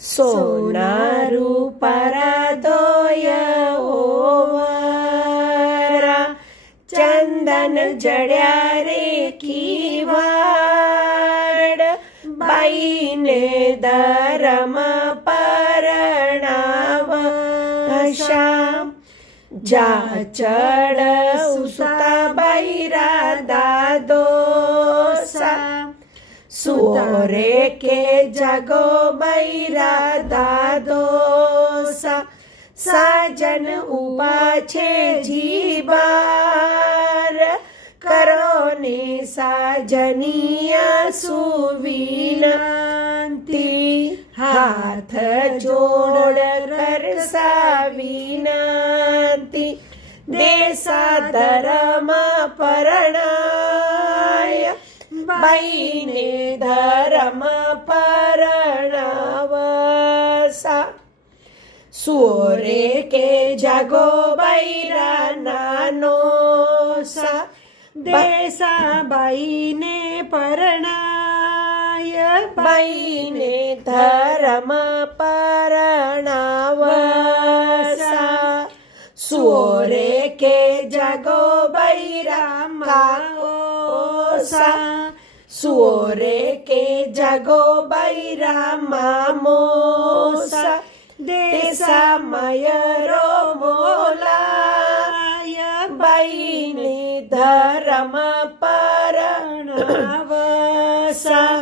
સોનારું પરાધોય ઓવરા, ચંદન જડ્યા રે કીવાડ, બાઈને ધરમ પરણાવશા. જાચડ સુતા બૈરા દાદોસા, સુરે કે જગો બૈરા દાદોસા. સાજન ઉભા છે જીબાર, કરો ને સાજનિયા સુવિનંતી. હાથ જોડ કરસા વિનંતી, દેશા ધર્મ પરણાય, બાઈને ધર્મ પરણાવશા. સુરે કે જાગો બૈરા નાનોસા, દેશા બાઈને પરણાય, બાઈને ધર્મ પરણાવશા. સુરે કે જાગો બૈરા કાકોસા, સુરે કે જાગો બૈરા મામોસા. દેશા મયરો મોલાય, બાઈને ધર્મ પરણાવશા.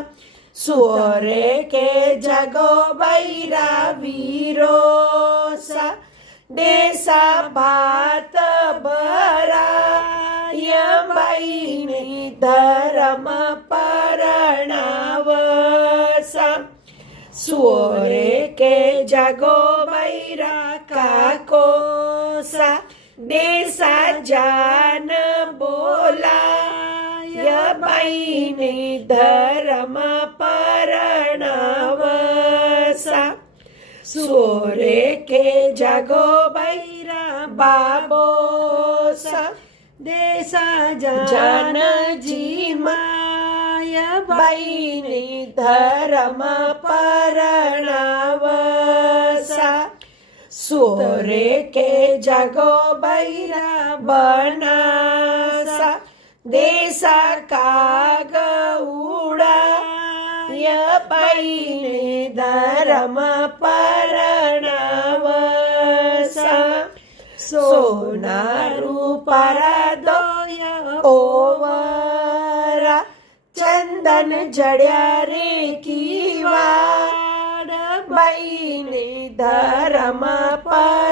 સુરે કે જાગો બૈરા વીરોસા, દેશા ભાત ભરાય, બાઈને ધર્મ પરણાવશા. સુરે કે જાગો બૈરા કાકોસા, દેશા જાન બોલાય, બાઈને ધર્મ પરણાવશા. સુરે કે જાગો બૈરા બાબોસા, દેશા જાનજી માય, બાઈને ધર્મ પરણાવશા. સુરે કે જાગો બૈરા બનાસા, દેશા કાગ ઉડાય, બાઈને ધર્મ પરણાવશા. સોનારું પરાધોય ઓવરા, ચંદન જડ્યા રે કીવાડ, બાઈને ધર્મ પર